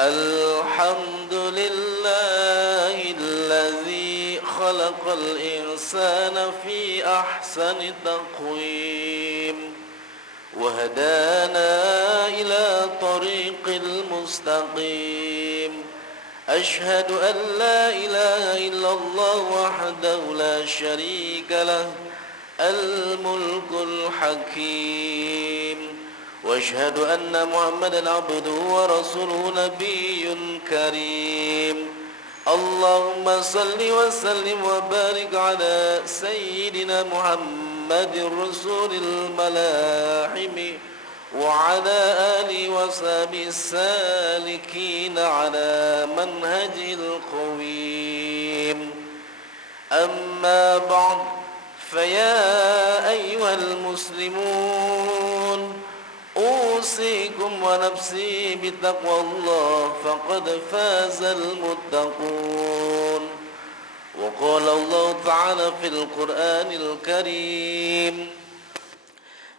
الحمد لله الذي خلق الإنسان في أحسن تقويم وهدانا إلى طريق المستقيم أشهد أن لا إله إلا الله وحده لا شريك له الملك الحكيم واشهد أن محمدا عبده ورسوله نبي كريم اللهم صل وسلم وبارك على سيدنا محمد رسول الملاحم وعلى آله وصحبه السالكين على منهجه القويم أما بعد فيا أيها المسلمون أوصيكم ونفسي بتقوى الله فقد فاز المتقون وقال الله تعالى في القرآن الكريم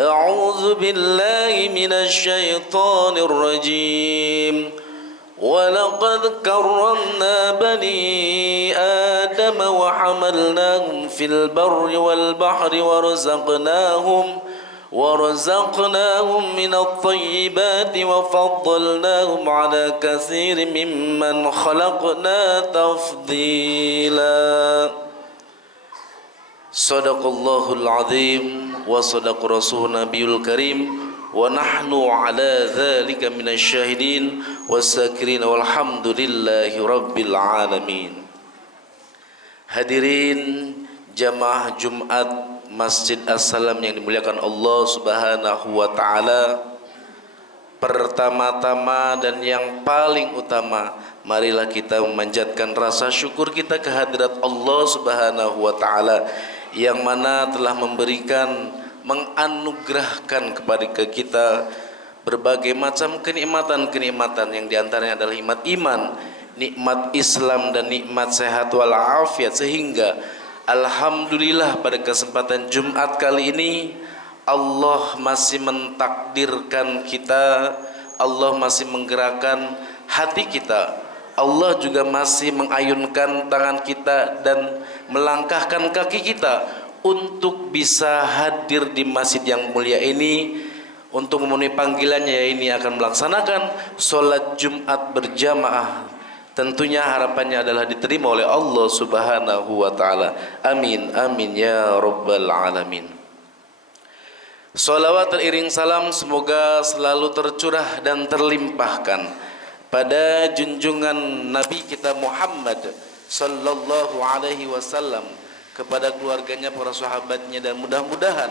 أعوذ بالله من الشيطان الرجيم ولقد كرمنا بني آدم وحملناهم في البر والبحر ورزقناهم من الطيبات وفضلناهم على كثير ممن خلقنا تفضيلا صدق الله العظيم وصدق رسوله النبي الكريم ونحن على ذلك من الشاهدين والساكرين والحمد لله رب العالمين. Hadirin jamaah Jumat Masjid As-Salam yang dimuliakan Allah Subhanahu wa taala, pertama-tama dan yang paling utama, marilah kita memanjatkan rasa syukur kita kehadirat Allah Subhanahu wa taala yang mana telah memberikan, menganugerahkan kepada kita berbagai macam kenikmatan-kenikmatan yang diantaranya adalah nikmat iman, nikmat Islam dan nikmat sehat walafiat, sehingga alhamdulillah pada kesempatan Jumat kali ini Allah masih mentakdirkan kita, Allah masih menggerakkan hati kita, Allah juga masih mengayunkan tangan kita dan melangkahkan kaki kita untuk bisa hadir di masjid yang mulia ini untuk memenuhi panggilannya, ya ini akan melaksanakan sholat Jumat berjamaah. Tentunya harapannya adalah diterima oleh Allah Subhanahu wa taala. Amin amin ya rabbal alamin. Salawat teriring salam semoga selalu tercurah dan terlimpahkan pada junjungan Nabi kita Muhammad sallallahu alaihi wasallam, kepada keluarganya, para sahabatnya, dan mudah-mudahan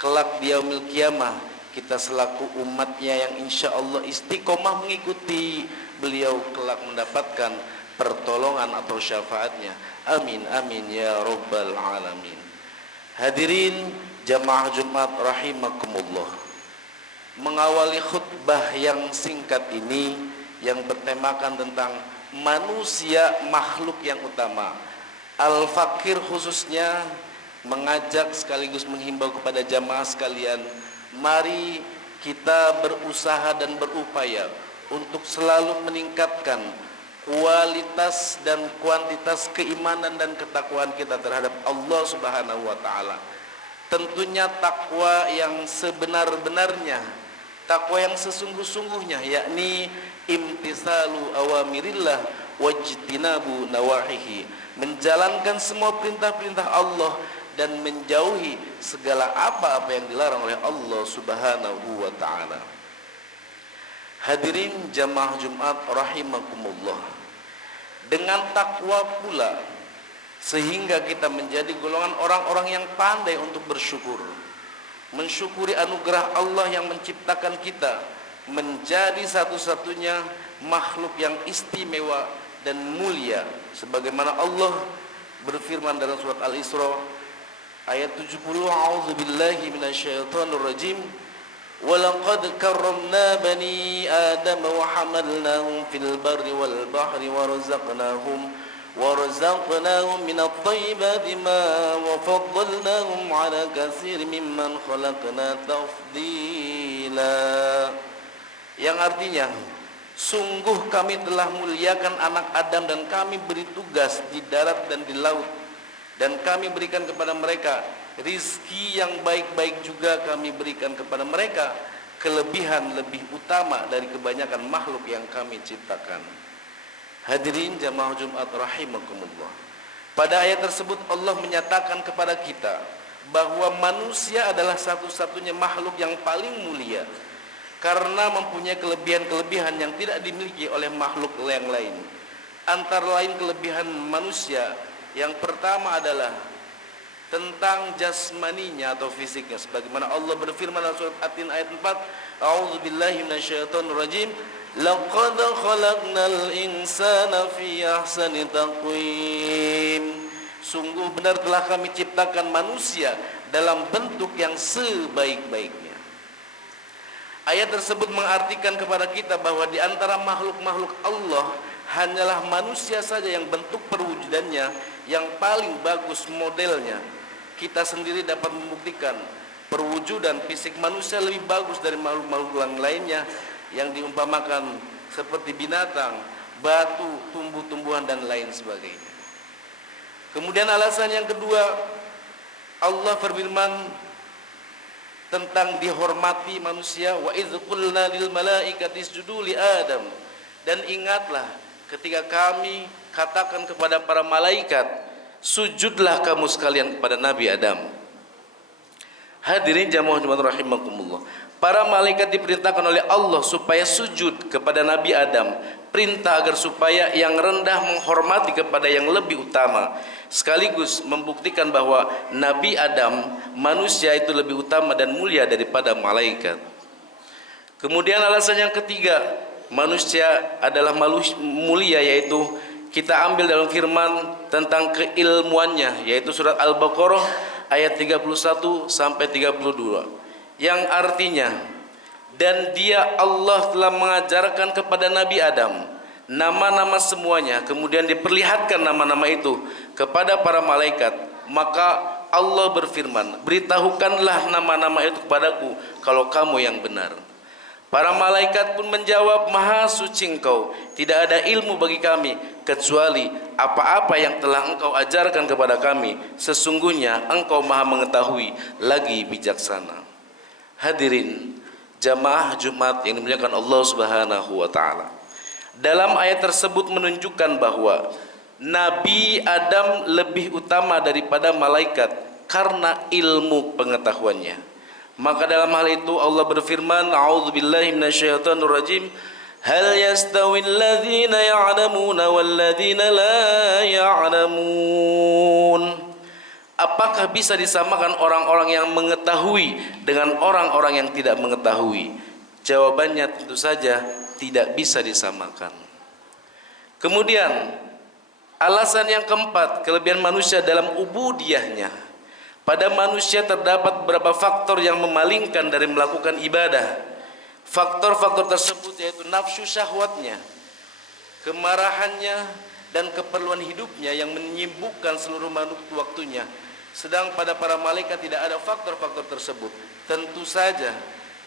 kelak di yaumil qiyamah kita selaku umatnya yang insyaallah istiqomah mengikuti beliau kelak mendapatkan pertolongan atau syafaatnya. Amin amin ya rabbal alamin. Hadirin jamaah Jumat rahimakumullah, mengawali khutbah yang singkat ini yang bertemakan tentang manusia makhluk yang utama, Al-Fakir khususnya mengajak sekaligus menghimbau kepada jamaah sekalian, mari kita berusaha dan berupaya untuk selalu meningkatkan kualitas dan kuantitas keimanan dan ketakwaan kita terhadap Allah Subhanahu wa taala. Tentunya takwa yang sebenar-benarnya, takwa yang sesungguh-sungguhnya, yakni imtisalu awamirillah wajtinabu nawahihi, menjalankan semua perintah-perintah Allah dan menjauhi segala apa-apa yang dilarang oleh Allah Subhanahu wa taala. Hadirin jamaah Jumat rahimakumullah, dengan takwa pula sehingga kita menjadi golongan orang-orang yang pandai untuk bersyukur, mensyukuri anugerah Allah yang menciptakan kita menjadi satu-satunya makhluk yang istimewa dan mulia, sebagaimana Allah berfirman dalam surat Al-Isra ayat 70, a'udzubillahi minasyaitonirrajim, walaqad karramna bani Adam wa hamalnahum fil barri wal bahri warzaqnahum minat thayyibati ma wa faddalnahum ala katsirin mimman khalaqna tafdila. Yang artinya, Sungguh kami telah muliakan anak Adam dan kami beri tugas di darat dan di laut, dan kami berikan kepada mereka rizki yang baik-baik, juga kami berikan kepada mereka kelebihan lebih utama dari kebanyakan makhluk yang kami ciptakan. Hadirin jamaah Jumat rahimakumullah. Pada ayat tersebut Allah menyatakan kepada kita bahwa manusia adalah satu-satunya makhluk yang paling mulia karena mempunyai kelebihan-kelebihan yang tidak dimiliki oleh makhluk yang lain. Antara lain kelebihan manusia yang pertama adalah tentang jasmaninya atau fisiknya, sebagaimana Allah berfirman dalam surat At-Tin ayat 4, A'udzubillahi minasyaitonirrajim, laqad khalaqnal insana fi ahsani taqwim. Sungguh benar telah kami ciptakan manusia dalam bentuk yang sebaik-baiknya. Ayat tersebut mengartikan kepada kita bahwa di antara makhluk-makhluk Allah hanyalah manusia saja yang bentuk perwujudannya yang paling bagus modelnya. Kita sendiri dapat membuktikan perwujudan fisik manusia lebih bagus dari makhluk-makhluk yang lainnya yang diumpamakan seperti binatang, batu, tumbuh-tumbuhan dan lain sebagainya. Kemudian alasan yang kedua, Allah berfirman tentang dihormati manusia, wa idz qulna lil malaikati isjudu li Adam, dan ingatlah ketika kami katakan kepada para malaikat, sujudlah kamu sekalian kepada Nabi Adam. Hadirin jamaah Jumat rahimakumullah. Para malaikat diperintahkan oleh Allah supaya sujud kepada Nabi Adam, perintah agar supaya yang rendah menghormati kepada yang lebih utama, sekaligus membuktikan bahwa Nabi Adam manusia itu lebih utama dan mulia daripada malaikat. Kemudian alasan yang ketiga, manusia adalah mulia, yaitu kita ambil dalam firman tentang keilmuannya, yaitu surat Al-Baqarah ayat 31 sampai 32, yang artinya, dan dia Allah telah mengajarkan kepada Nabi Adam nama-nama semuanya, kemudian diperlihatkan nama-nama itu kepada para malaikat. Maka Allah berfirman, beritahukanlah nama-nama itu kepadaku kalau kamu yang benar. Para malaikat pun menjawab, Maha suci Engkau, tidak ada ilmu bagi kami kecuali apa-apa yang telah Engkau ajarkan kepada kami. Sesungguhnya Engkau Maha mengetahui lagi bijaksana. Hadirin jamaah Jumat yang dimuliakan Allah Subhanahu wa taala. Dalam ayat tersebut menunjukkan bahwa Nabi Adam lebih utama daripada malaikat karena ilmu pengetahuannya. Maka dalam hal itu Allah berfirman, A'udzubillahi minasyaitonirrajim, hal yastawil ladzina ya'lamuna wal ladzina la ya'lamun. Apakah bisa disamakan orang-orang yang mengetahui dengan orang-orang yang tidak mengetahui? Jawabannya tentu saja tidak bisa disamakan. Kemudian alasan yang keempat, kelebihan manusia dalam ubudiyahnya. Pada manusia terdapat beberapa faktor yang memalingkan dari melakukan ibadah. Faktor-faktor tersebut yaitu nafsu syahwatnya, kemarahannya, dan keperluan hidupnya yang menyibukkan seluruh waktunya. Sedang pada para malaikat tidak ada faktor-faktor tersebut. Tentu saja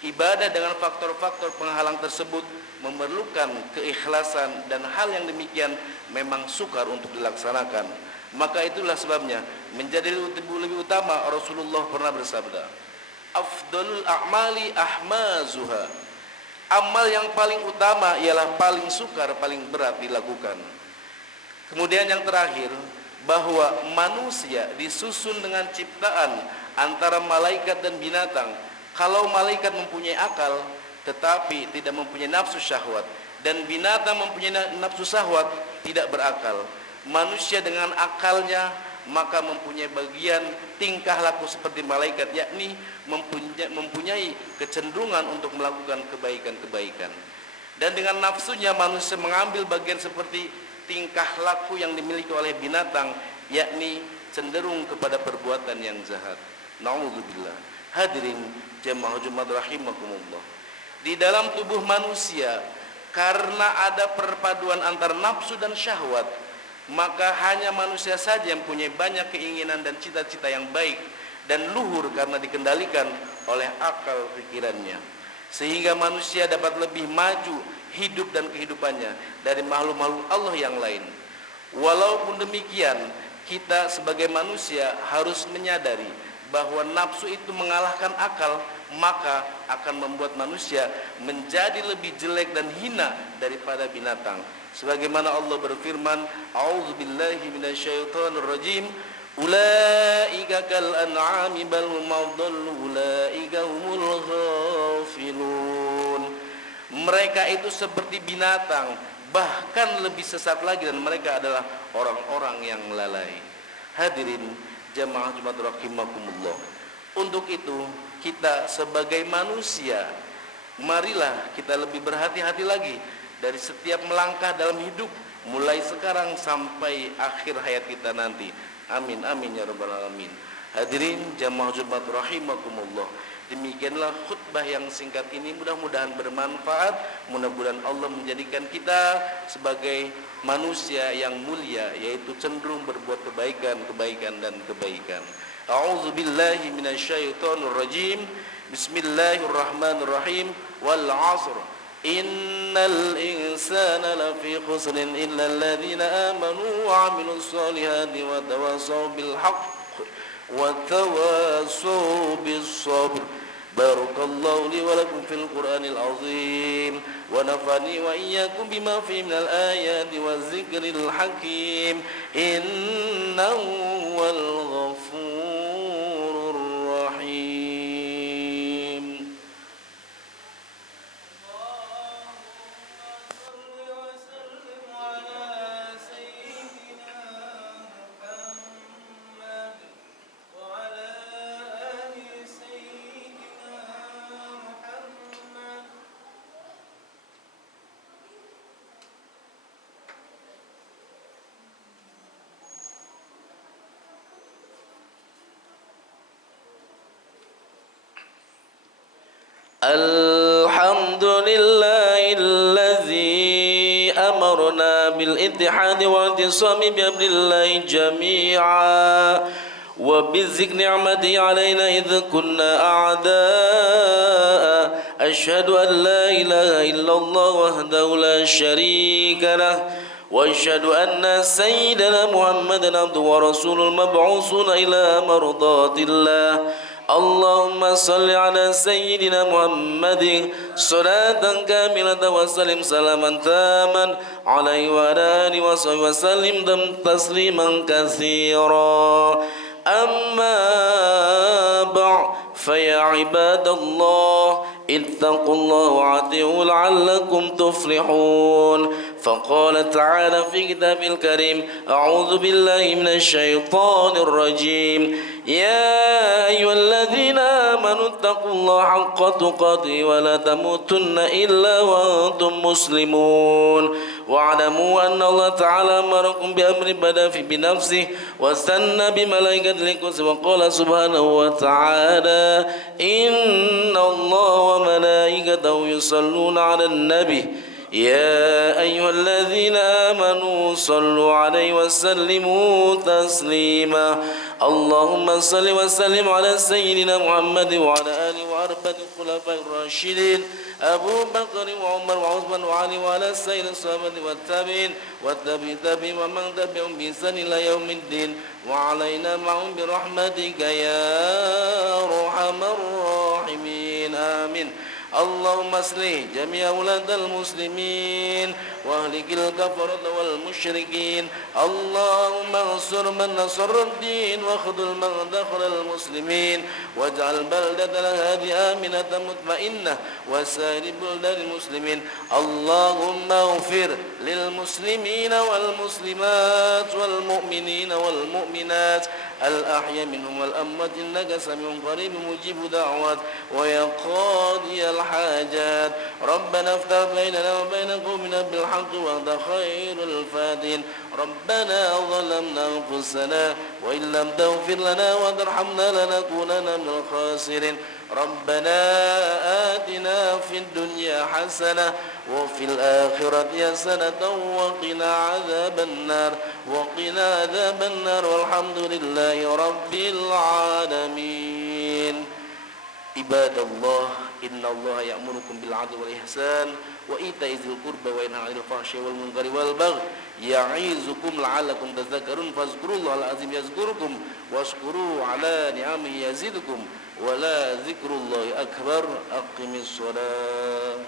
ibadah dengan faktor-faktor penghalang tersebut memerlukan keikhlasan, dan hal yang demikian memang sukar untuk dilaksanakan. Maka itulah sebabnya menjadi lebih utama Rasulullah pernah bersabda, afdalul a'mali ahmazuha, amal yang paling utama ialah paling sukar, paling berat dilakukan. Kemudian yang terakhir, bahwa manusia disusun dengan ciptaan antara malaikat dan binatang. Kalau malaikat mempunyai akal tetapi tidak mempunyai nafsu syahwat, dan binatang mempunyai nafsu syahwat tidak berakal. Manusia dengan akalnya maka mempunyai bagian tingkah laku seperti malaikat, yakni mempunyai kecenderungan untuk melakukan kebaikan-kebaikan. Dan dengan nafsunya manusia mengambil bagian seperti tingkah laku yang dimiliki oleh binatang, yakni cenderung kepada perbuatan yang jahat. Na'udzubillah. Hadirin jamaah Jumat rahimakumullah. Di dalam tubuh manusia, karena ada perpaduan antara nafsu dan syahwat, maka hanya manusia saja yang punya banyak keinginan dan cita-cita yang baik dan luhur karena dikendalikan oleh akal pikirannya. sehingga manusia dapat lebih maju hidup dan kehidupannya dari makhluk-makhluk Allah yang lain. Walaupun demikian, kita sebagai manusia harus menyadari bahwa nafsu itu mengalahkan akal, maka akan membuat manusia menjadi lebih jelek dan hina daripada binatang. Sebagaimana Allah berfirman, "A'udzubillahi minasyaitonirrajim. Ulaika kal an'ami bal hum adallu ulaika humul ghafilun." Mereka itu seperti binatang, bahkan lebih sesat lagi, dan mereka adalah orang-orang yang lalai. Hadirin jamaah Jumat rahimakumullah. Untuk itu kita sebagai manusia, marilah kita lebih berhati-hati lagi dari setiap melangkah dalam hidup, mulai sekarang sampai akhir hayat kita nanti. Amin amin ya rabbal alamin. Hadirin jamaah Jumat rahimakumullah, demikianlah khutbah yang singkat ini, mudah-mudahan bermanfaat. Mudah-mudahan Allah menjadikan kita sebagai manusia yang mulia, yaitu cenderung berbuat kebaikan dan kebaikan. A'udzu billahi minasyaitonir rajim. Bismillahirrahmanirrahim. Wal 'asr. Innal insana lafi khusrin illa alladhina amanu wa 'amilus solihati wa tawassaw bil haqq wa tawassaw bis sabr. Barakallahu li wa lakum fil Qur'anil azim wa nafani wa iyyakum bima fihi minal ayati waz zikril hakim. Innahu wal ghafurur rahim. Alhamdulillahilladzi amarna bil ittihadi wa intisami bi amrillahi jami'a wa bizikri ni'mati alaina idh kunna a'da'a. Asyhadu an la ilaha illallah wahdahu la syarika lah wa asyhadu anna sayyidana Muhammadan abduhu wa rasulul mab'usuna ila mardatillah. Allahumma salli ala sayyidina Muhammadin salatan kamilatan wa sallim salaman taman alaihi wa alihi wa sahbihi wa sallim tasliman katsira. Amma ba'd, fa ya ibadallah ittaqullaha wa ati'u la'allakum tuflihun. فقال تعالى في كتابه الكريم: أعوذ بالله من الشيطان الرجيم. يا أيها الذين آمنوا اتقوا الله حق تقاته ولا تموتن إلا وأنتم مسلمون. واعلموا أن الله تعالى أمركم بأمر بدأ فيه بنفسه واستنى بملائكته القدس وقال سبحانه وتعالى: إن الله وملائكته يصلون على النبي يا أيها الذين آمنوا صلوا عليه وسلموا تسليما. اللهم صل وسلم على سيدنا محمد وعلى آله وأربعة الخلفاء الراشدين أبو بكر وعمر وعثمان وعلي وعلى سائر الصحابة والتابعين والتابعين ومن تبعهم بإحسان إلى يوم الدين وعلينا معهم برحمتك يا أرحم الراحمين. آمين. اللهم اصلح جميع ولاة المسلمين واهلك الكفرة والمشركين. اللهم انصر من نصر الدين واخذل من دخل المسلمين واجعل بلدتنا هذه آمنة مطمئنة وسائر بلدان المسلمين. اللهم اغفر للمسلمين والمسلمات والمؤمنين والمؤمنات الأحياء منهم والأموات إنك سميع قريب مجيب دعوات ويا قاضي الحاجات. ربنا افتح بيننا وبين قومنا بالحق وأنت خير الفاتحين. ربنا ظلمنا أنفسنا وإن لم تغفر لنا وترحمنا لنكونن من الخاسرين. ربنا آتنا في الدنيا حسنة وفي الآخرة حسنة وقنا عذاب النار والحمد لله رب العالمين. عباد الله innallaha ya'murukum bil 'adli wal ihsan wa ita'i dzil qurba wa yanha 'anil fahsya'i wal munkari wal baghi ya'izukum la'allakum tadhakkarun fazkurullahal azim yazkurkum washkuru 'ala ni'amihi yazidukum wa la dzikrullahi akbar aqimis shalah.